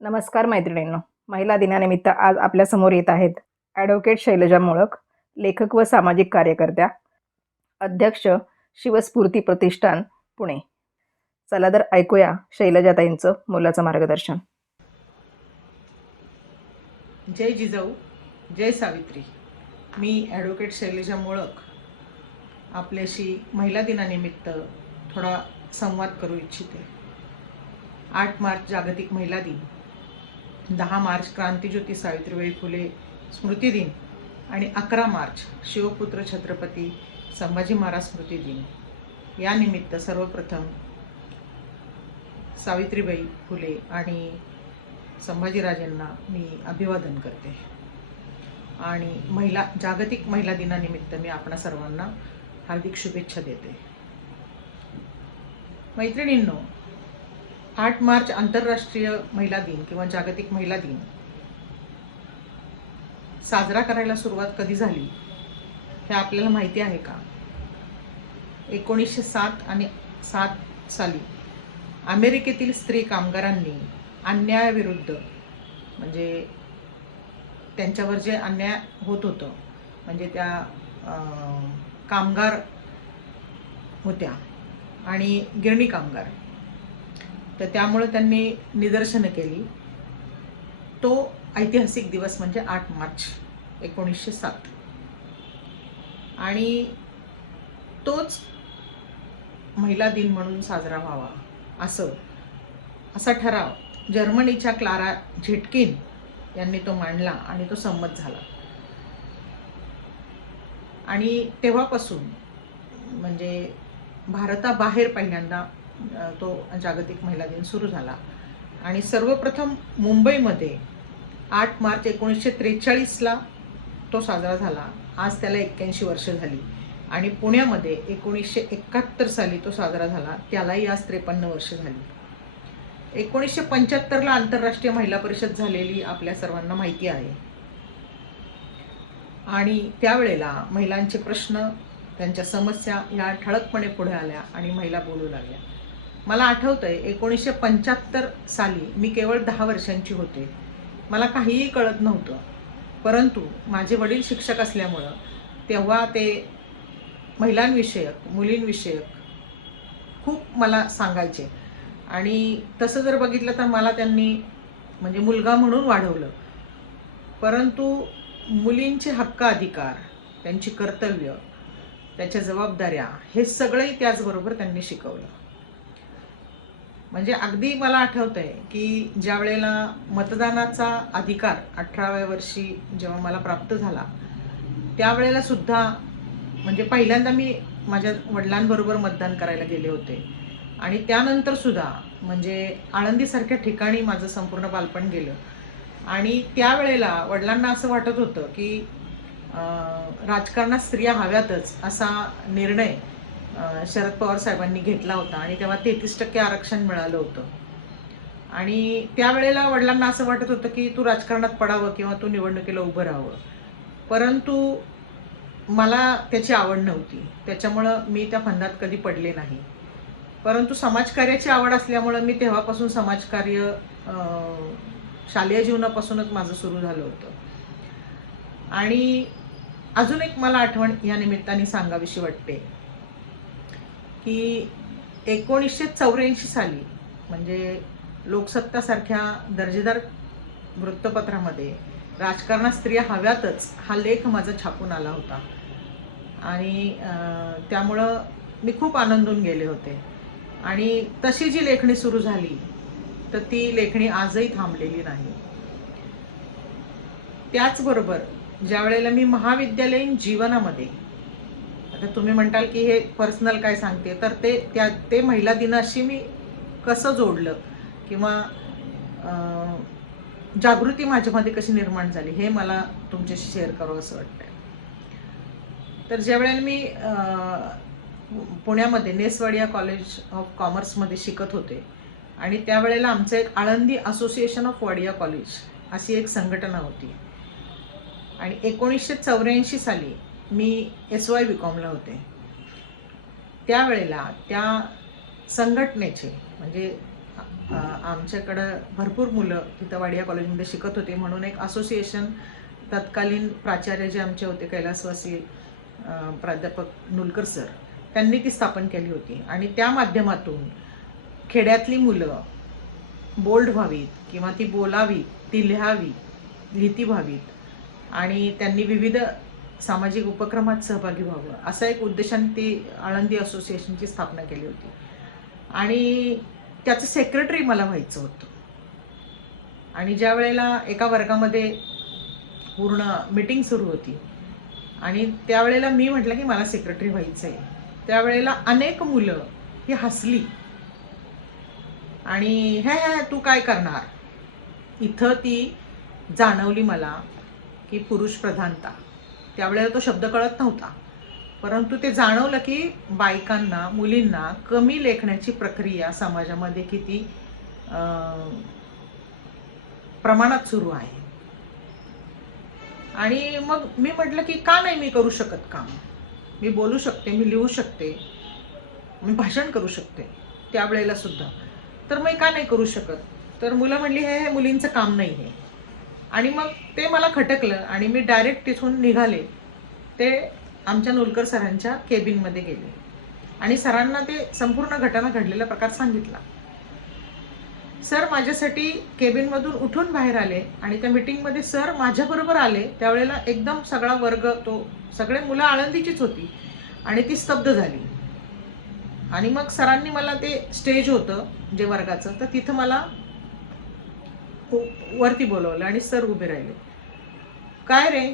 नमस्कार मैत्रिणींनो. महिला दिनानिमित्त आज आपल्यासमोर येत आहेत ॲडव्होकेट शैलजा मोळक लेखक व सामाजिक कार्यकर्त्या अध्यक्ष शिवस्फूर्ती प्रतिष्ठान पुणे. चला तर ऐकूया शैलजाताईंचं मोलाचं मार्गदर्शन. जय जिजाऊ जय सावित्री. मी ॲडव्होकेट शैलजा मोळक. आपल्याशी महिला दिनानिमित्त थोडा संवाद करू इच्छिते. आठ मार्च जागतिक महिला दिन. दहा मार्च क्रांतीज्योती सावित्रीबाई फुले स्मृती दिन आणि अकरा मार्च शिवपुत्र छत्रपती संभाजी महाराज स्मृती दिन. या निमित्त सर्वप्रथम सावित्रीबाई फुले आणि संभाजीराजांना मी अभिवादन करते. आणि महिला जागतिक महिला दिनानिमित्त मी आपणा सर्वांना हार्दिक शुभेच्छा देते. मैत्रिणींनो आठ मार्च आंतरराष्ट्रीय महिला दिन किंवा जागतिक महिला दिन. साजरा करायला सुरुवात कधी झाली? हे आपल्याला माहिती आहे का? एकोणीसशे सात आणि सात साली अमेरिकेतील स्त्री कामगारांनी अन्यायाविरुद्ध म्हणजे त्यांच्यावर जे अन्याय होत होतं म्हणजे त्या कामगार होत्या आणि गिरणी कामगार. तर त्यामुळे त्यांनी निदर्शनं केली. तो ऐतिहासिक दिवस म्हणजे आठ मार्च एकोणीसशे सात. आणि तोच महिला दिन म्हणून साजरा व्हावा असं असा ठराव जर्मनीच्या क्लारा झेटकिन यांनी तो मांडला आणि तो संमत झाला. आणि तेव्हापासून म्हणजे भारताबाहेर पहिल्यांदा तो जागतिक महिला दिन सुरू झाला. आणि सर्वप्रथम मुंबईमध्ये आठ मार्च एकोणीसशे त्रेचाळीसला तो साजरा झाला. आज त्याला एक्क्याऐंशी वर्ष झाली. आणि पुण्यामध्ये एकोणीसशे एकाहत्तर साली तो साजरा झाला. त्यालाही आज त्रेपन्न वर्ष झाली. एकोणीसशे पंच्याहत्तरला आंतरराष्ट्रीय महिला परिषद झालेली आपल्या सर्वांना माहिती आहे. आणि त्यावेळेला महिलांचे प्रश्न त्यांच्या समस्या या ठळकपणे पुढे आल्या आणि महिला बोलू लागल्या. मला आठवतंय एकोणीसशे पंच्याहत्तर साली मी केवळ दहा वर्षांची होते. मला काहीही कळत नव्हतं. परंतु माझे वडील शिक्षक असल्यामुळं तेव्हा ते महिलांविषयक मुलींविषयक खूप मला सांगायचे. आणि तसं जर बघितलं तर मला त्यांनी म्हणजे मुलगा म्हणून वाढवलं. परंतु मुलींचे हक्क अधिकार त्यांची कर्तव्य त्याच्या जबाबदाऱ्या हे सगळंही त्याचबरोबर त्यांनी शिकवलं. म्हणजे अगदी मला आठवतं आहे की ज्या वेळेला मतदानाचा अधिकार अठराव्या वर्षी जेव्हा मला प्राप्त झाला त्यावेळेला सुद्धा म्हणजे पहिल्यांदा मी माझ्या वडिलांबरोबर मतदान करायला गेले होते. आणि त्यानंतर सुद्धा म्हणजे आळंदीसारख्या ठिकाणी माझं संपूर्ण बालपण गेलं. आणि त्यावेळेला वडिलांना असं वाटत होतं की राजकारणात स्त्रिया हव्यातच असा निर्णय शरद पवार साहेबांनी घेतला होता आणि तेव्हा तेहतीस टक्के आरक्षण मिळालं होतं. आणि त्यावेळेला वडिलांना असं वाटत होतं की तू राजकारणात पडावं किंवा तू निवडणुकीला उभं राहावं. परंतु मला त्याची आवड नव्हती. त्याच्यामुळं मी त्या फंदात कधी पडले नाही. परंतु समाजकार्याची आवड असल्यामुळं मी तेव्हापासून समाजकार्य शालेय जीवनापासूनच माझं सुरू झालं होतं. आणि अजून एक मला आठवण या निमित्ताने सांगावीशी वाटते. की एकोणीसशे चौऱ्याऐंशी साली म्हणजे लोकसत्तासारख्या दर्जेदार वृत्तपत्रामध्ये राजकारणात स्त्रिया हव्यातच हा लेख माझा छापून आला होता. आणि त्यामुळं मी खूप आनंदून गेले होते. आणि तशी जी लेखणी सुरू झाली तर ती लेखणी आजही थांबलेली नाही. त्याचबरोबर ज्या वेळेला मी महाविद्यालयीन जीवनामध्ये आता तुम्ही म्हणताल की हे पर्सनल काय सांगते? तर ते त्या ते महिला दिनाशी मी कसं जोडलं? किंवा जागृती माझ्यामध्ये कशी निर्माण झाली? हे मला तुमच्याशी शेअर करावं असं वाटतंय. तर ज्यावेळेला मी पुण्यामध्ये नेसवाडिया कॉलेज ऑफ कॉमर्समध्ये शिकत होते आणि त्यावेळेला आमचं एक Alandi association of Wadia college अशी एक संघटना होती. आणि एकोणीसशे चौऱ्याऐंशी साली मी एस वाय बी कॉमला होते. त्यावेळेला त्या संघटनेचे म्हणजे आमच्याकडं भरपूर मुलं तिथं वाडिया कॉलेजमध्ये शिकत होते म्हणून एक असोसिएशन तत्कालीन प्राचार्य जे आमचे होते कैलासवासी प्राध्यापक नुलकर सर त्यांनी ती स्थापन केली होती. आणि त्या माध्यमातून खेड्यातली मुलं बोल्ड व्हावीत किंवा ती बोलावीत ती लिहावी लिहिती व्हावीत. आणि त्यांनी विविध सामाजिक उपक्रमात सहभागी व्हावं. असा एक उद्देशाने ती आळंदी असोसिएशनची स्थापना केली होती. आणि त्याचं सेक्रेटरी मला व्हायचं होतं. आणि ज्या वेळेला एका वर्गामध्ये पूर्ण मीटिंग सुरू होती आणि त्यावेळेला मी म्हटलं की मला सेक्रेटरी व्हायचं आहे त्यावेळेला अनेक मुलं ही हसली. आणि हे हे तू काय करणार? इथं ती जाणवली मला की पुरुष प्रधानता. त्यावेळेला तो शब्द कळत नव्हता. परंतु ते जाणवलं की बायकांना मुलींना कमी लेखण्याची प्रक्रिया समाजामध्ये किती प्रमाणात सुरू आहे. आणि मग मी म्हटलं की का नाही मी करू शकत काम? मी बोलू शकते मी लिहू शकते मी भाषण करू शकते त्यावेळेला सुद्धा. तर मी का नाही करू शकत? तर मुलं म्हणली हे हे मुलींचं काम नाही आहे आणि मग ते मला खटकलं आणि मी डायरेक्ट तिथून निघाले. ते आमच्या नोलकर सरांच्या केबिनमध्ये गेले. आणि सरांना ते संपूर्ण घटना घडलेला प्रकार सांगितला. सर माझ्यासाठी केबिनमधून उठून बाहेर आले आणि त्या मिटिंगमध्ये सर माझ्याबरोबर आले. त्यावेळेला एकदम सगळा वर्ग तो सगळे मुलं आळंदीचीच होती आणि ती स्तब्ध झाली. आणि मग सरांनी मला ते स्टेज होतं जे वर्गाचं तर तिथं मला वरती बोलवलं आणि सर उभे राहिले. काय रे?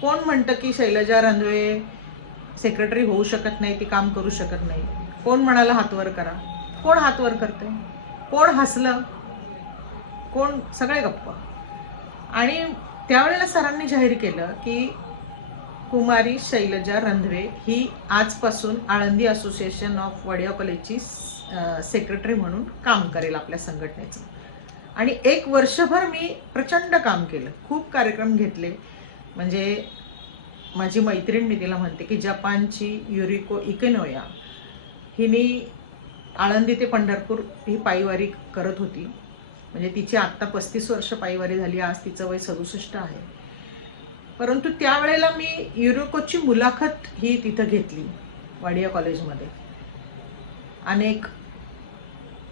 कोण म्हणतं की शैलजा रंधवे सेक्रेटरी होऊ शकत नाही ती काम करू शकत नाही? कोण म्हणाला हातवर करा? कोण हातवर करते कोण हसलं? कोण? सगळे गप्प. आणि त्यावेळेला सरांनी जाहीर केलं की कुमारी शैलजा रंधवे ही आजपासून आळंदी असोसिएशन ऑफ वडिया कॉलेजची सेक्रेटरी म्हणून काम करेल आपल्या संघटनेचं. आणि एक वर्षभर मी प्रचंड काम केलं. खूप कार्यक्रम घेतले. म्हणजे माझी मैत्रीण मी तिला म्हणते की जपानची युरिको इकेनोया हिने आळंदी ते पंढरपूर ही पायीवारी करत होती. म्हणजे तिची आत्ता पस्तीस वर्ष पायीवारी झाली. आज तिचं वय सदुसष्ट आहे. परंतु त्यावेळेला मी युरोकोची मुलाखत ही तिथं घेतली वाडिया कॉलेजमध्ये. अनेक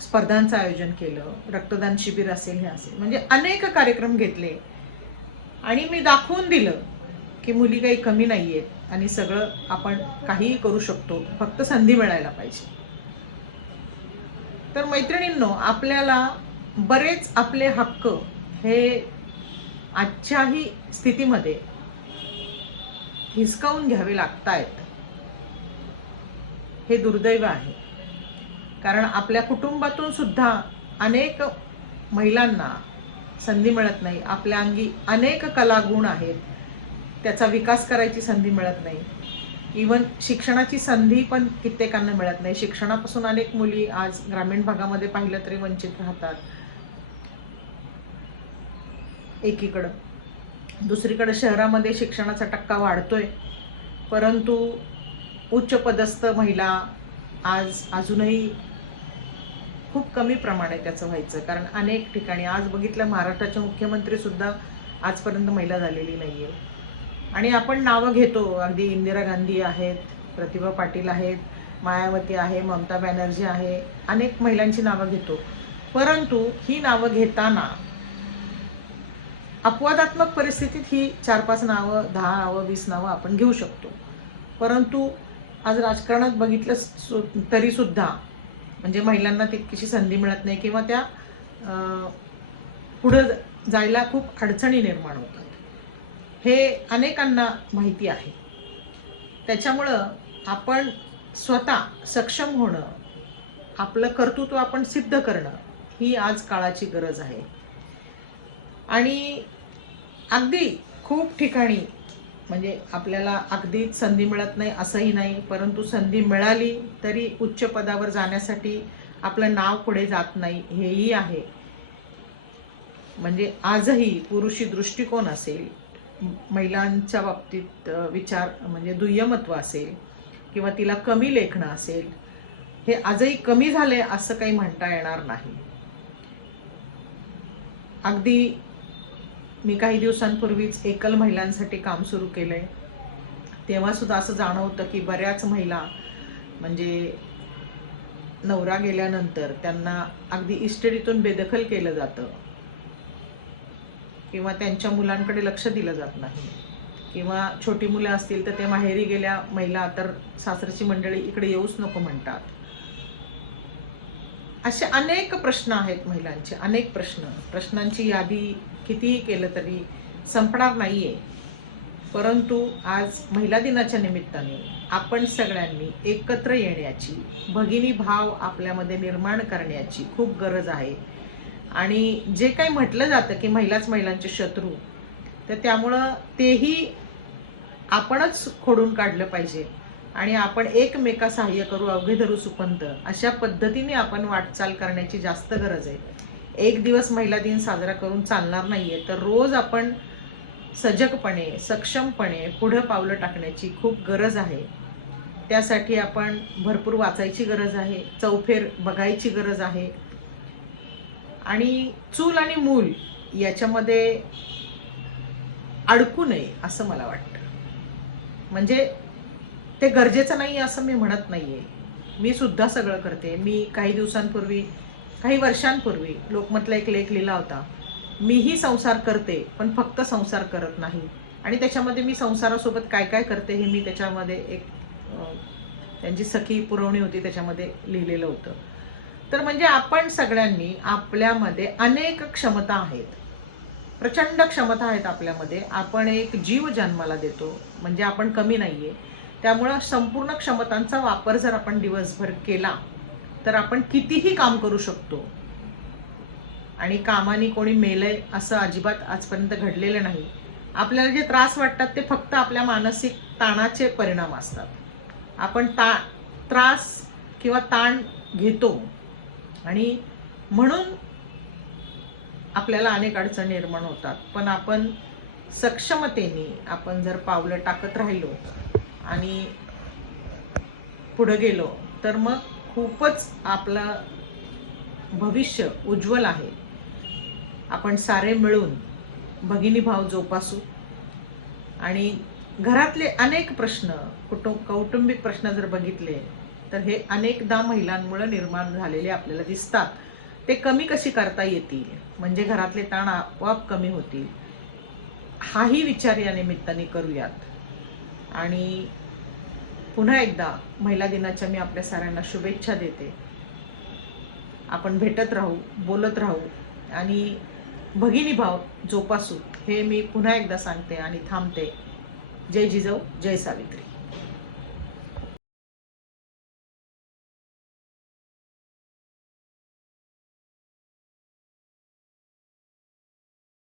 स्पर्धांचं आयोजन केलं रक्तदान शिबिर असेल हे असेल. म्हणजे अनेक कार्यक्रम घेतले. आणि मी दाखवून दिलं की मुली काही कमी नाही आहेत आणि सगळं आपण काहीही करू शकतो. फक्त संधी मिळायला पाहिजे. तर मैत्रिणींनो आपल्याला बरेच आपले हक्क हे आजच्याही स्थितीमध्ये हिसकावून घ्यावे लागतायत. हे दुर्दैव आहे. कारण आपल्या कुटुंबातून सुद्धा अनेक महिलांना संधी मिळत नाही. आपल्या अंगी अनेक कलागुण आहेत. त्याचा विकास करायची संधी मिळत नाही. इवन शिक्षणाची संधी पण कित्येकांना मिळत नाही. शिक्षणापासून अनेक मुली आज ग्रामीण भागामध्ये पाहिलं तरी वंचित राहतात. एकीकडं. दुसरीकडे शहरामध्ये शिक्षणाचा टक्का वाढतोय. परंतु उच्च पदस्थ महिला आज अजूनही खूप कमी प्रमाणे त्याचं व्हायचं. कारण अनेक ठिकाणी आज बघितलं महाराष्ट्राचे मुख्यमंत्री सुद्धा आजपर्यंत महिला झालेली नाही आहे आणि आपण नावं घेतो. अगदी इंदिरा गांधी आहेत प्रतिभा पाटील आहेत मायावती आहे ममता बॅनर्जी आहे. अनेक महिलांची नावं घेतो. परंतु ही नावं घेताना अपवादात्मक परिस्थितीत ही चार पाच नावं दहा नावं वीस नावं आपण घेऊ शकतो. परंतु आज राजकारणात बघितलं सु म्हणजे महिलांना तितकीशी संधी मिळत नाही किंवा त्या पुढं जायला खूप अडचणी निर्माण होतात. हे अनेकांना माहिती आहे. त्याच्यामुळं आपण स्वतः सक्षम होणं आपलं कर्तृत्व आपण सिद्ध करणं ही आज काळाची गरज आहे. आणि अगदी खूप ठिकाणी म्हणजे आपल्याला अगदीच संधी मिळत नाही असंही नाही. परंतु संधी मिळाली तरी उच्च पदावर जाण्यासाठी आपलं नाव पुढे जात नाही हेही आहे. म्हणजे आजही पुरुषी दृष्टिकोन असेल महिलांच्या बाबतीत विचार म्हणजे दुय्यमत्व असेल किंवा तिला कमी लेखणं असेल हे आजही कमी झाले असं काही म्हणता येणार नाही. अगदी मी काही दिवसांपूर्वीच एकल महिलांसाठी काम सुरू केलं आहे तेव्हासुद्धा असं जाणवतं की बऱ्याच महिला म्हणजे नवरा गेल्यानंतर त्यांना अगदी इस्टडीतून बेदखल केलं जातं. किंवा त्यांच्या मुलांकडे लक्ष दिलं जात नाही. किंवा छोटी मुलं असतील तर ते माहेरी गेल्या महिला तर सासरची मंडळी इकडे येऊच नको म्हणतात. असे अनेक प्रश्न आहेत महिलांचे अनेक प्रश्न. प्रश्नांची यादी कितीही केलं तरी संपणार नाही आहे परंतु आज महिला दिनाच्या निमित्ताने आपण सगळ्यांनी एकत्र येण्याची भगिनी भाव आपल्यामध्ये निर्माण करण्याची खूप गरज आहे. आणि जे काही म्हटलं जातं की महिलाच महिलांचे शत्रू तर त्यामुळं तेही आपणच खोडून काढलं पाहिजे. आणि आपण एकमेका सहाय्य करू अवघे धरू सुपंत अशा पद्धतीने आपण वाटचाल करण्याची जास्त गरज आहे. एक दिवस महिला दिन साजरा करून चालणार नाही आहे तर रोज आपण सजगपणे सक्षमपणे पुढं पावलं टाकण्याची खूप गरज आहे. त्यासाठी आपण भरपूर वाचायची गरज आहे चौफेर बघायची गरज आहे. आणि चूल आणि मूल याच्यामध्ये अडकू नये असं मला वाटतं. म्हणजे ते गरजेचं नाही असं मी म्हणत नाहीये. मी सुद्धा सगळं करते. मी काही दिवसांपूर्वी काही वर्षांपूर्वी लोकमतला एक लेख लिहिला होता. मीही संसार करते पण फक्त संसार करत नाही. आणि त्याच्यामध्ये मी संसारासोबत काय काय करते हे मी त्याच्यामध्ये एक त्यांची सखी पुरवणी होती त्याच्यामध्ये लिहिलेलं होतं. तर म्हणजे आपण सगळ्यांनी आपल्यामध्ये अनेक क्षमता आहेत. प्रचंड क्षमता आहेत आपल्यामध्ये. आपण एक जीव जन्माला देतो. म्हणजे आपण कमी नाहीये. त्यामुळं संपूर्ण क्षमतांचा वापर जर आपण दिवसभर केला तर आपण कितीही काम करू शकतो. आणि कामाने कोणी मेलंय असं अजिबात आजपर्यंत घडलेलं नाही. आपल्याला जे त्रास वाटतात ते फक्त आपल्या मानसिक ताणाचे परिणाम असतात. आपण ता त्रास किंवा ताण घेतो. आणि म्हणून आपल्याला अनेक अडचणी निर्माण होतात. पण आपण सक्षमतेने आपण जर पावलं टाकत राहिलो आणि पुढं गेलो तर मग खूपच आपलं भविष्य उज्ज्वल आहे. आपण सारे मिळून भगिनी भाव जोपासू. आणि घरातले अनेक प्रश्न कुटुंब कौटुंबिक प्रश्न जर बघितले तर हे अनेकदा महिलांमुळे निर्माण झालेले आपल्याला दिसतात. ते कमी कशी करता येतील? म्हणजे घरातले ताण आपोआप कमी होतील. हाही विचार या निमित्ताने करूयात. आणि पुन्हा एकदा महिला दिनाच्या मी आपल्या साऱ्यांना शुभेच्छा देते. आपण भेटत राहू बोलत राहू आणि भगिनी भाव जोपासू हे मी पुन्हा एकदा सांगते आणि थांबते. जय जिजाऊ जय सावित्री.